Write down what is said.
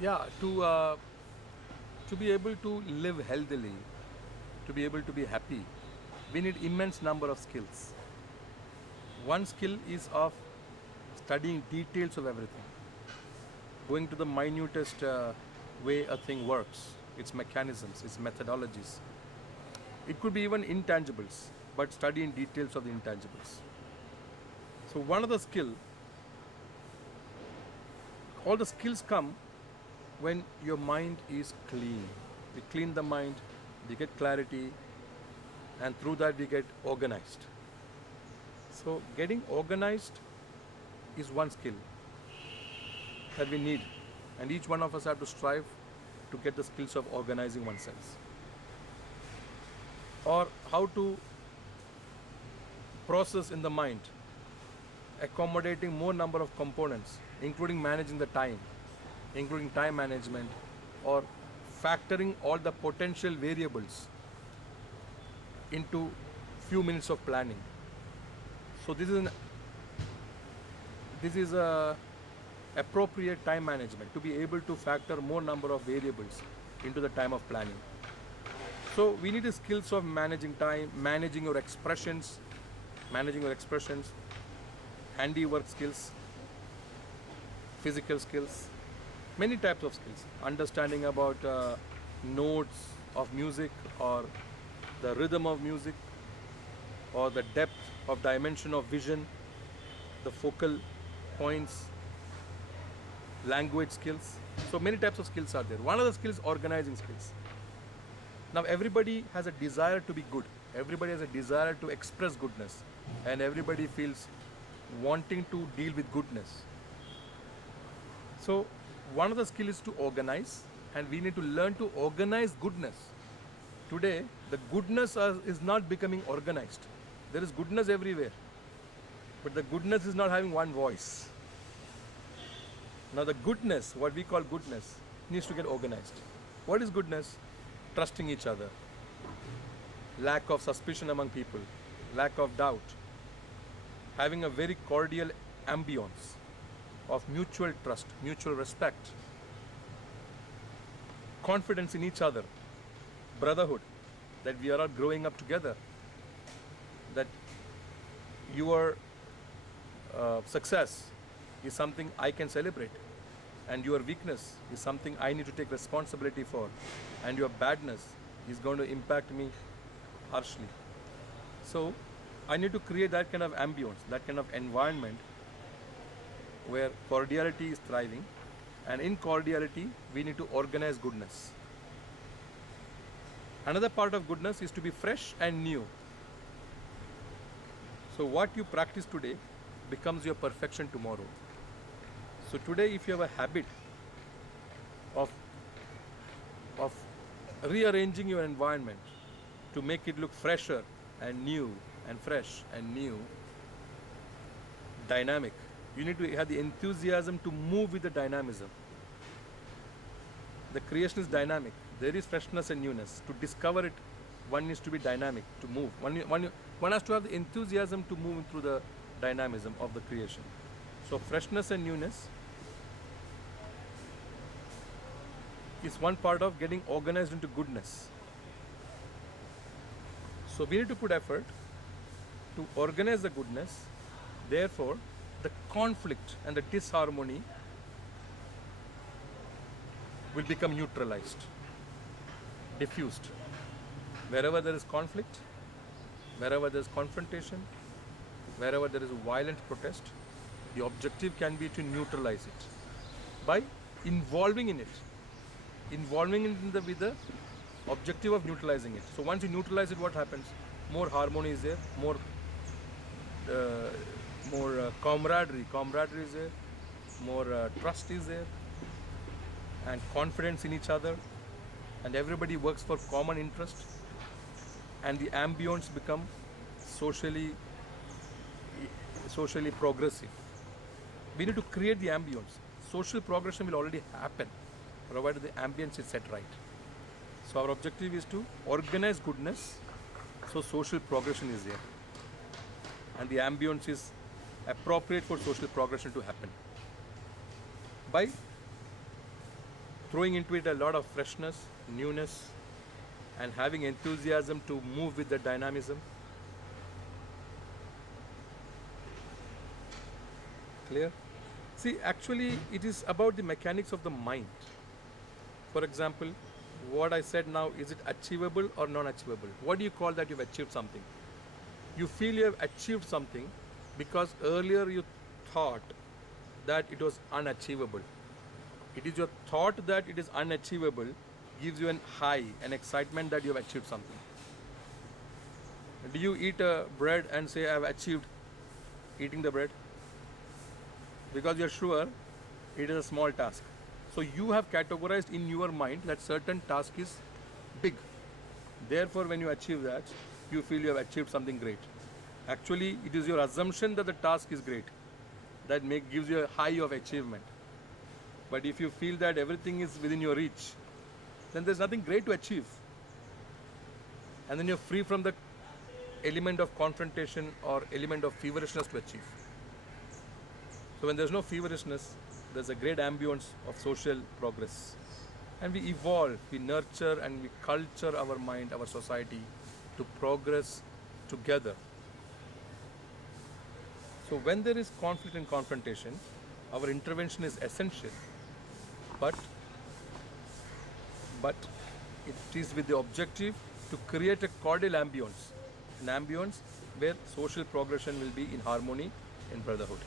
Yeah, to be able to live healthily, to be able to be happy, we need immense number of skills. One skill is of studying details of everything, going to the minutest way a thing works, its mechanisms, its methodologies. It could be even intangibles, but studying details of the intangibles. So one of the skill, all the skills come when your mind is clean. We clean the mind, we get clarity, and through that we get organized. So getting organized is one skill that we need, and each one of us have to strive to get the skills of organizing oneself, or how to process in the mind, accommodating more number of components, including managing the time, including time management, or factoring all the potential variables into few minutes of planning. So this is a appropriate time management to be able to factor more number of variables into the time of planning. So we need the skills of managing time, managing your expressions, handiwork skills, physical skills, many types of skills, understanding about notes of music, or the rhythm of music, or the depth of dimension of vision, the focal points, language skills. So many types of skills are there. One of the skills is organizing skills. Now everybody has a desire to be good, everybody has a desire to express goodness, and everybody feels wanting to deal with goodness. So one of the skills is to organize, and we need to learn to organize goodness. Today the goodness is not becoming organized. There is goodness everywhere, but the goodness is not having one voice. Now the goodness, what we call goodness, needs to get organized. What is goodness? Trusting each other, lack of suspicion among people, lack of doubt, having a very cordial ambience of mutual trust, mutual respect, confidence in each other, brotherhood, that we are all growing up together, that your success is something I can celebrate, and your weakness is something I need to take responsibility for, and your badness is going to impact me harshly. So I need to create that kind of ambience, that kind of environment where cordiality is thriving, and in cordiality we need to organize goodness. Another part of goodness is to be fresh and new. So what you practice today becomes your perfection tomorrow. So today, if you have a habit of rearranging your environment to make it look fresher and new and fresh and new, dynamic, you need to have the enthusiasm to move with the dynamism. The creation is dynamic. There is freshness and newness. To discover it, one needs to be dynamic, to move. One has to have the enthusiasm to move through the dynamism of the creation. So freshness and newness is one part of getting organized into goodness. So we need to put effort to organize the goodness. Therefore, the conflict and the disharmony will become neutralized, diffused. Wherever there is conflict, wherever there is confrontation, wherever there is violent protest, the objective can be to neutralize it by involving in it. Involving it with the objective of neutralizing it. So once you neutralize it, what happens? More harmony is there, more camaraderie is there, more trust is there, and confidence in each other, and everybody works for common interest, and the ambience become socially progressive. We need to create the ambience. Social progression will already happen provided the ambience is set right. So our objective is to organize goodness, so social progression is there, and the ambience is appropriate for social progression to happen. By throwing into it a lot of freshness, newness, and having enthusiasm to move with the dynamism. Clear? See, actually, it is about the mechanics of the mind. For example, what I said now, is it achievable or non-achievable? What do you call that you've achieved something? You feel you have achieved something because earlier you thought that it was unachievable. It is your thought that it is unachievable gives you an high, an excitement that you have achieved something. Do you eat a bread and say, I have achieved eating the bread? Because you're sure it is a small task. So you have categorized in your mind that certain task is big. Therefore, when you achieve that, you feel you have achieved something great. Actually, it is your assumption that the task is great that gives you a high of achievement. But if you feel that everything is within your reach, then there's nothing great to achieve. And then you're free from the element of confrontation or element of feverishness to achieve. So when there's no feverishness, there's a great ambience of social progress. And we evolve, we nurture and we culture our mind, our society to progress together. So when there is conflict and confrontation, our intervention is essential. But it is with the objective to create a cordial ambience, an ambience where social progression will be in harmony, in brotherhood.